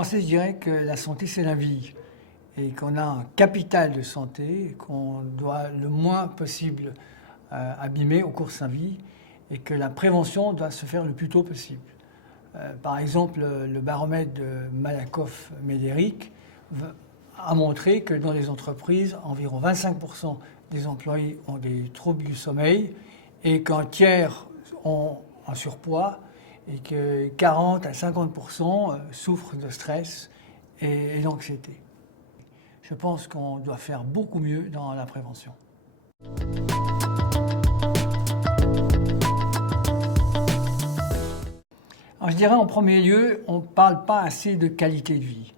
commencer, je dirais que la santé, c'est la vie et qu'on a un capital de santé qu'on doit le moins possible abîmer au cours de sa vie et que la prévention doit se faire le plus tôt possible. Par exemple, le baromètre de Malakoff-Médéric a montré que dans les entreprises, environ 25% des employés ont des troubles du sommeil et qu'un tiers ont un surpoids et que 40 à 50% souffrent de stress et d'anxiété. Je pense qu'on doit faire beaucoup mieux dans la prévention. Alors, je dirais en premier lieu, on ne parle pas assez de qualité de vie.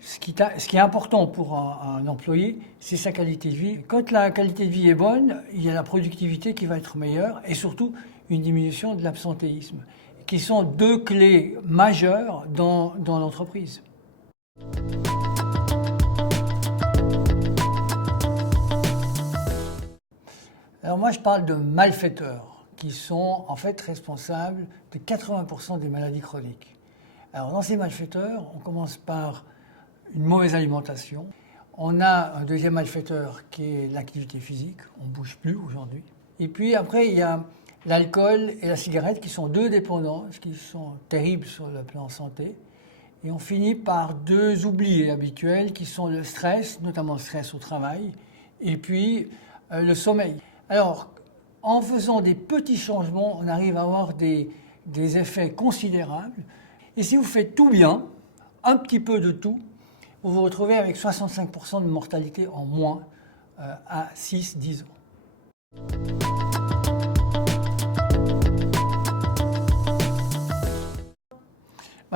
Ce qui est important pour un employé, c'est sa qualité de vie. Quand la qualité de vie est bonne, il y a la productivité qui va être meilleure et surtout une diminution de l'absentéisme, qui sont deux clés majeures dans l'entreprise. Alors moi, je parle de malfaiteurs qui sont en fait responsables de 80% des maladies chroniques. Alors dans ces malfaiteurs, on commence par une mauvaise alimentation. On a un deuxième malfaiteur qui est l'activité physique, on ne bouge plus aujourd'hui. Et puis après, il y a l'alcool et la cigarette qui sont deux dépendances qui sont terribles sur le plan santé. Et on finit par deux oubliés habituels qui sont le stress, notamment le stress au travail, et puis le sommeil. Alors, en faisant des petits changements, on arrive à avoir des effets considérables. Et si vous faites tout bien, un petit peu de tout, vous vous retrouvez avec 65% de mortalité en moins à 6-10 ans.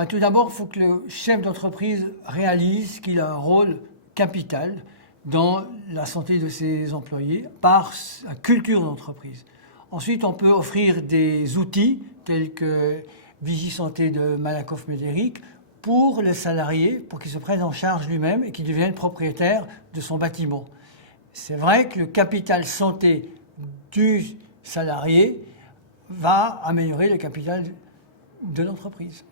Tout d'abord, il faut que le chef d'entreprise réalise qu'il a un rôle capital dans la santé de ses employés par sa culture d'entreprise. Ensuite, on peut offrir des outils tels que Vigisanté de Malakoff-Médéric pour les salariés, pour qu'ils se prennent en charge lui-même et qu'ils deviennent propriétaires de son bâtiment. C'est vrai que le capital santé du salarié va améliorer le capital de l'entreprise.